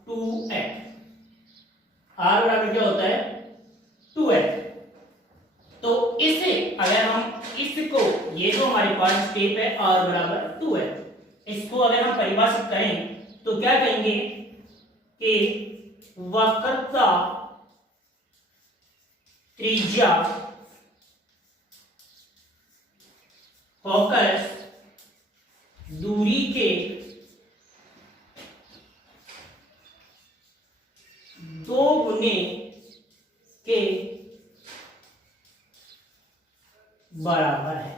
2f। R बराबर क्या होता है? 2f। तो इसे अगर हम इसको, ये जो हमारे पास स्टेप है R बराबर 2f, इसको अगर हम परिभाषित करें तो क्या कहेंगे कि वक्रता त्रिज्या फोकस दूरी के दो गुने के बराबर है।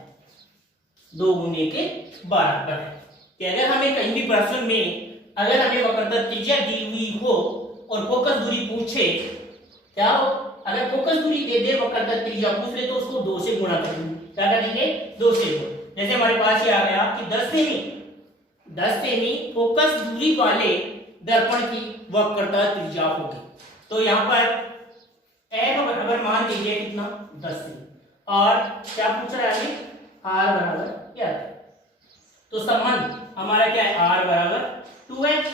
दो गुने के बराबर है कि अगर हमें कहीं भी प्रश्न में अगर हमें वक्रता त्रिज्या दी हुई हो और फोकस दूरी पूछे, क्या हो? अगर फोकस दूरी दे दे, वक्रता त्रिज्या पूछ ले, तो उसको 2 से गुणा करेंगे। क्या करेंगे? 2 से गुणा। जैसे हमारे पास ये आ गया कि 10 सेमी फोकस दूरी वाले दर्पण की वक्रता त्रिज्या होगी। तो यहाँ पर f बराबर मान लीजिए कितना? 10 सेमी। और क्या पूछ रहा है? R बराबर क्या है? तो संबंध हमारा क्या है? R बराबर 2f।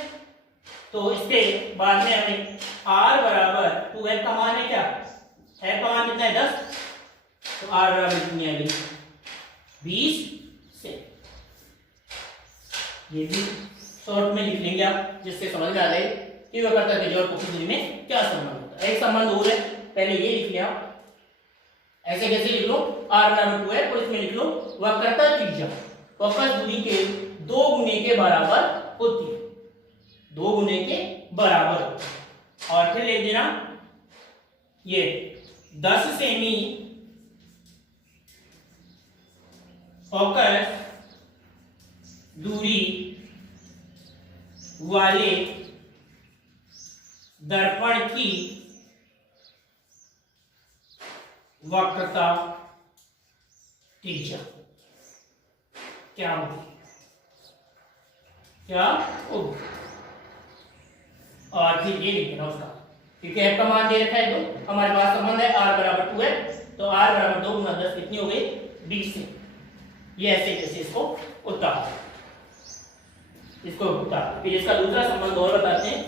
तो इसके बाद में हमें R बराबर 2f का मान है क्या? f का मान कितना है? 10। तो R बराबर कितनी आएगी? 20 से। ये भी शॉर्ट में लिख लेंगे आप, जिससे समझ में आ जाए कि वक्रता त्रिज्या और फोकस दूरी में क्या संबंध होता है। एक संबंध और है, पहले ये लिख लिया। ऐसे कैसे लिख लो? R बराबर 2f और इसमें लिख लो वक्रता त्रिज्या फोकस दूरी के 2 गुने के बराबर होती है। 2 गुने के बराबर होती है। और फिर लिख देना ये 10 सेमी फोकस दूरी वाले दर्पण की वक्रता त्रिज्या क्या होगी? और फिर ये लिख देना उसका, क्योंकि f का मान दे रखा है। तो हमारे पास संबंध है R बराबर 2f, तो R बराबर 2 गुना 10 कितनी हो गई? 20 से। ये ऐसे जैसे इसको उतार, फिर इसका दूसरा संबंध और बताते हैं।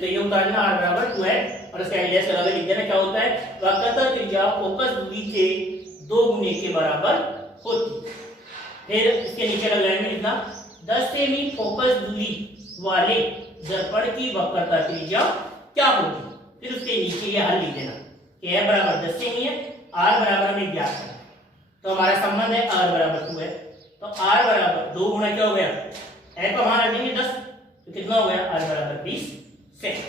तो ये उतार देना r बराबर 2h और इसका डैश लगा के लिख देना क्या होता है, वक्रता त्रिज्या फोकस दूरी के 2 गुने के बराबर होती है। फिर इसके नीचे का लाइन में लिखना 10 सेमी फोकस दूरी वाले दर्पण की वक्रता त्रिज्या क्या होगी। फिर उसके नीचे ये हल लिख देना कि m बराबर 10 सेमी है, r बराबर हमें ज्ञात है, तो हमारा संबंध है r बराबर 2 है, तो r बराबर 2 गुना क्या हो गया, m का मान रख देंगे 10, तो कितना हो गया r बराबर 20 सेमी।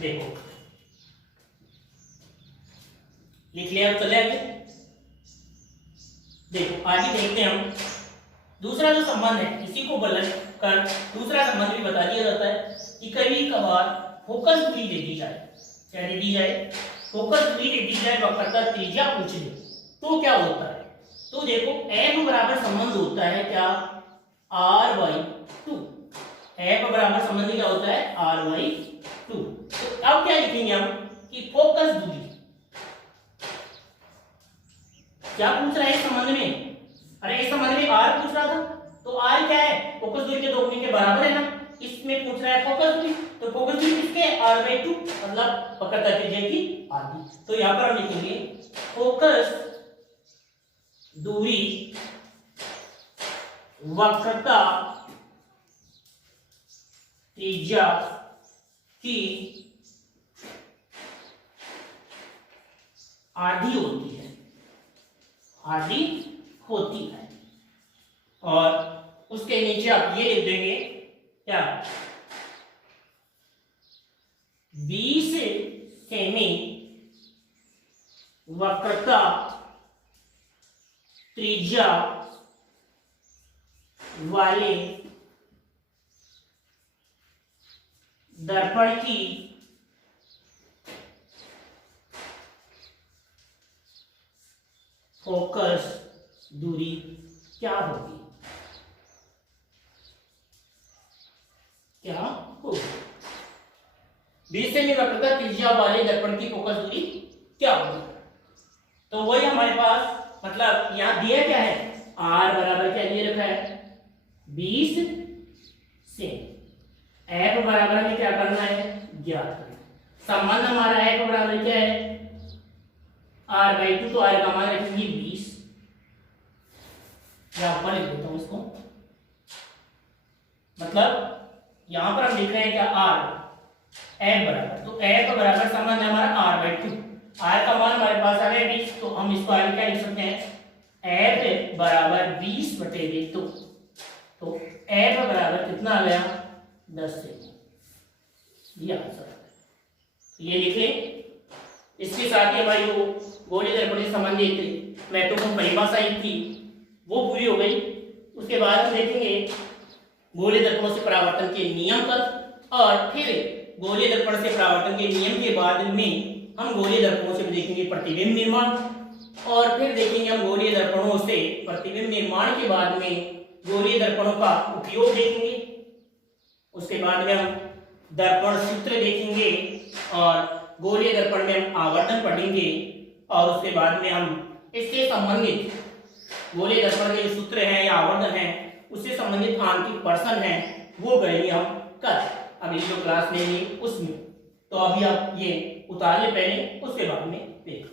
देखो लिख लिया, अब चले आगे। देखो आगे देखते हैं हम दूसरा जो संबंध है, इसी को बदल कर दूसरा संबंध भी बता दिया जाता है कि कभी कभार फोकस दूरी दे दी जाए, क्या दे दी जाए, फोकस दूरी दे दी जाए, वक्रता त्रिज्या पूछ ले तो क्या होता है। तो देखो f बराबर संबंध होता है क्या, r/2, f बराबर संबंध क्या होता है, r/2। तो अब क्या लिखेंगे हम कि फोकस दूरी क्या पूछ रहा है इस संबंध में, अरे इस संबंध में r पूछ रहा था, तो r क्या है, फोकस दूरी के 2 गुने के बराबर है ना, इसमें पूछ रहा है फोकस दूरी, तो फोकस दूरी किसके है, r/2, मतलब वक्रता त्रिज्या की आधी। तो यहां पर हम लिखेंगे फोकस दूरी वक्रता त्रिज्या की आधी होती है, आधी होती है। और उसके नीचे आप ये लिख देंगे क्या, 20 सेमी वक्रता त्रिज्या वाले दर्पण की फोकस दूरी क्या होगी, क्या होगी, 20 सेमी वक्रता त्रिज्या वाले दर्पण की फोकस दूरी क्या होगी। तो वही हमारे पास मतलब यहां दिया क्या है, r बराबर क्या दिए रखा है 20 सेमी, f बराबर हमें क्या करना है, ज्ञात करना। संबंध हमारा f बराबर क्या है r/2, तो r का मान रखेंगे 20, या ऊपर लिख देता हूं इसको, मतलब यहां पर हम लिख रहे हैं क्या r, f बराबर, तो f बराबर संबंध है हमारा r/2, r का मान हमारे पास आ गया 20, तो हम इसको आगे क्या लिख सकते हैं, f बराबर 20/2, तो f बराबर कितना आ गया 10 सेमी, ये आंसर है। ये लिख लें। इसके साथ ही हमारी वो गोलीय दर्पण से संबंधित महत्वपूर्ण परिभाषा थी वो पूरी हो गई। उसके बाद हम देखेंगे गोलीय दर्पणों से परावर्तन के नियम तक, और फिर गोलीय दर्पण से परावर्तन के नियम के बाद में हम गोलीय दर्पणों से देखेंगे प्रतिबिंब निर्माण, और फिर देखेंगे हम गोलीय दर्पणों से प्रतिबिंब निर्माण के बाद में गोलीय दर्पणों का उपयोग देखेंगे। उसके बाद में हम दर्पण सूत्र देखेंगे और गोलीय दर्पण में हम आवर्धन पढ़ेंगे, और उसके बाद में हम इससे संबंधित गोलीय दर्पण के जो सूत्र हैं या आवर्धन है उससे संबंधित आंतरिक प्रश्न है वो करेंगे हम कल, अभी जो क्लास लेंगे उसमें। तो अभी आप ये उतार ले पहले, उसके बाद में देखो।